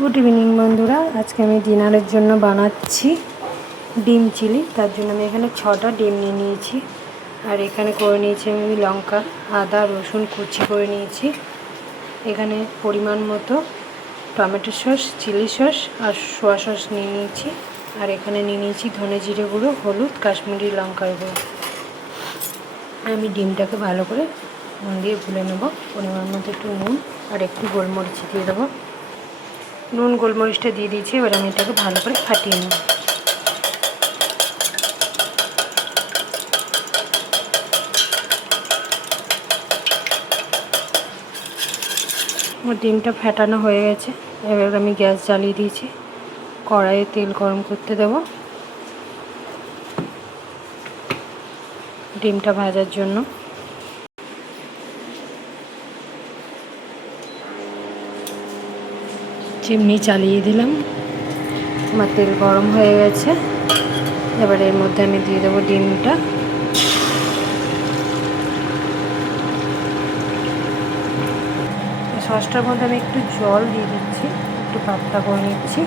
Good evening বন্ধুরা, আজকে আমি ডিনারের জন্য বানাচ্ছি ডিম চিলি। তার জন্য আমি এখানে 6টা ডিম নিয়ে নিয়েছি। আর এখানে করে নিয়েছি আমি লঙ্কা, আদা, রসুন কুচি করে নিয়েছি। এখানে পরিমাণ মতো টমেটো সস, চিলি সস আর সোয়া সস নিয়ে নিয়েছি। আর এখানে নিয়ে নিয়েছি ধনে জিরে গুঁড়ো, হলুদ, কাশ্মীরি লঙ্কার গুঁড়ো। আমি ডিমটাকে ভালো করে নুন দিয়ে গুলে নেব। পরিমাণ মতো একটু নুন আর একটু গোলমরিচ দিয়ে দেবো। নুন গোলমরিচটা দিয়ে দিয়েছি। এবার আমি এটাকে ভালো করে ফাটিয়ে নেব। আমার ডিমটা ফাটানো হয়ে গেছে। এবার আমি গ্যাস জ্বালিয়ে দিয়েছি। কড়াইয়ে তেল গরম করতে দেব ডিমটা ভাজার জন্য। চিমনি চালিয়ে দিলাম। আমার তেল গরম হয়ে গেছে। এবার এর মধ্যে আমি দিয়ে দেবো ডিমটা। সসটার মধ্যে আমি একটু জল দিয়ে দিচ্ছি, একটু পাতলা করে নিচ্ছি।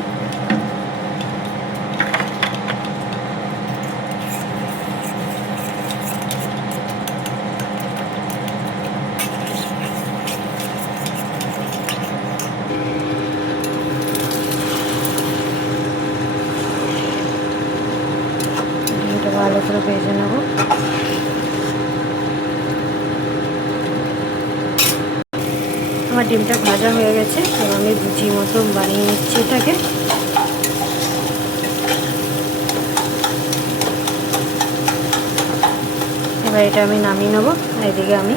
ডিমটা ভালো করে ভেজে নেব। আমার ডিমটা ভাজা হয়ে গেছে। এবার আমি লুচি মতো বানিয়ে নিচ্ছি এটাকে। এবার এটা আমি নামিয়ে নেবো। এদিকে আমি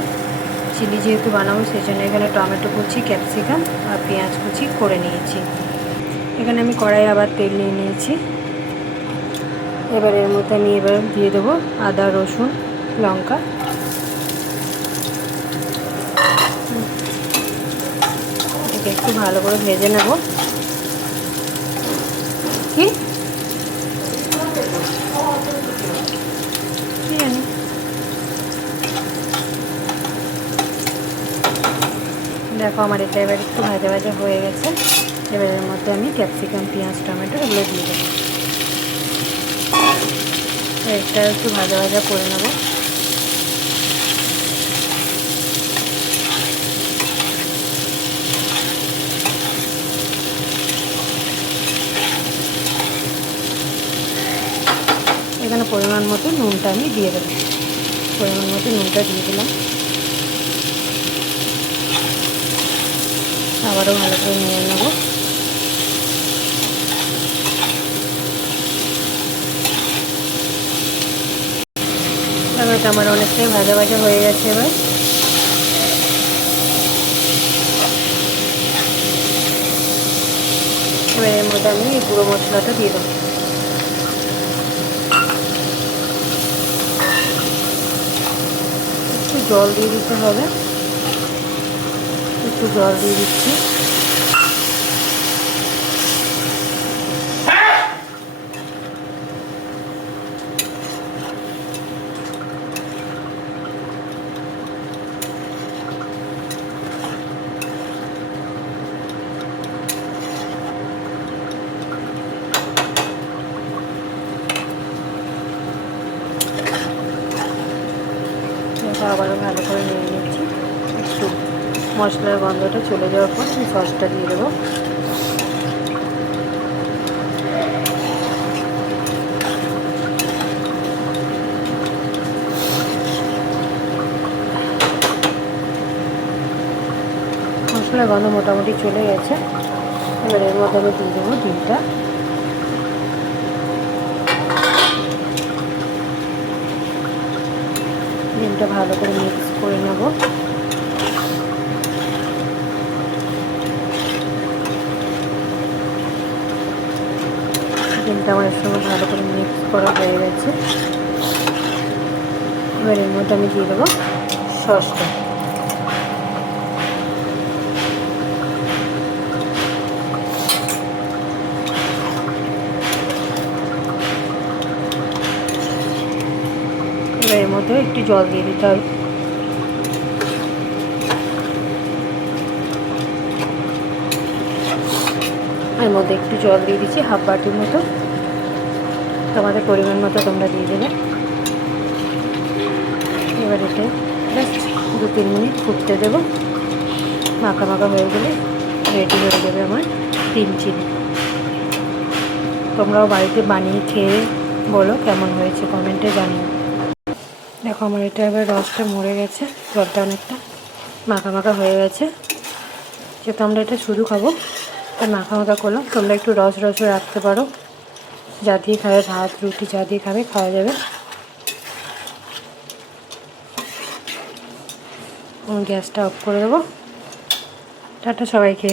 চিলি যেহেতু বানাবো সেই জন্য এখানে টমেটো কুচি, ক্যাপসিকাম আর পেঁয়াজ কুচি করে নিয়েছি। এখানে আমি কড়াই আবার তেল নিয়ে নিয়েছি। এবার এর মধ্যে আমি দিয়ে দেবো আদা, রসুন, লঙ্কা। এটাকে একটু ভালো করে ভেজে নেব। কি জানি দেখো, আমার এটা এবার একটু ভাজা ভাজা হয়ে গেছে। এবার এর মধ্যে আমি ক্যাপসিকাম, পেঁয়াজ, টমেটো এগুলো দিয়ে দেবো। এটা একটু ভাজা ভাজা করে নেব। এখানে পরিমাণ মতো নুনটা আমি দিয়ে দেবো। পরিমাণ মতো নুনটা দিয়ে দিলাম। আবারও ভালো করে নিয়ে নেব। টমেটো আমার অনেকটাই ভাজা ভাজা হয়ে গেছে। এবার এর মধ্যে আমি এই গুঁড়ো মশলাটা দিয়ে দেবো। একটু জল দিয়ে দিতে হবে। একটু জল দিয়ে দিচ্ছি। আবারও ভালো করে নিয়ে নিচ্ছি। একটু মশলার গন্ধটা চলে যাওয়ার পর আমি সসটা দিয়ে দেবো। মশলার গন্ধ মোটামুটি চলে গেছে। এবার এর মধ্যে আমি দিয়ে দেবো ডিমটা। ডিমটা ভালো করে মিক্স করে নেব। ডিমটা আমার সঙ্গে ভালো করে মিক্স করা হয়ে গেছে। এবার এর মধ্যে আমি দিয়ে দেবো সসটা। এবার এর মধ্যে একটু জল দিয়ে দিতে হবে। এর মধ্যে একটু জল দিয়ে দিচ্ছি, হাফ বাটির মতো। তোমাদের পরিমাণ মতো তোমরা দিয়ে দেবে। এবার এটা জাস্ট 2-3 মিনিট ফুটতে দেবো। মাখা মাখা হয়ে গেলে রেডি হয়ে যাবে আমার ডিম চিলি। তোমরাও বাড়িতে বানিয়ে খেয়ে বলো কেমন হয়েছে, কমেন্টে জানিও। দেখো আমার এটা এবার রসটা মরে গেছে, জলটা অনেকটা মাখা মাখা হয়ে গেছে। যেহেতু আমরা এটা শুধু খাবো তাই মাখা মাখা করলাম। তোমরা একটু রসও রাখতে পারো, যা দিয়ে খাবে, ভাত রুটি যা দিয়ে খাবে খাওয়া যাবে। গ্যাসটা অফ করে দেবো। টাটা সবাইকে।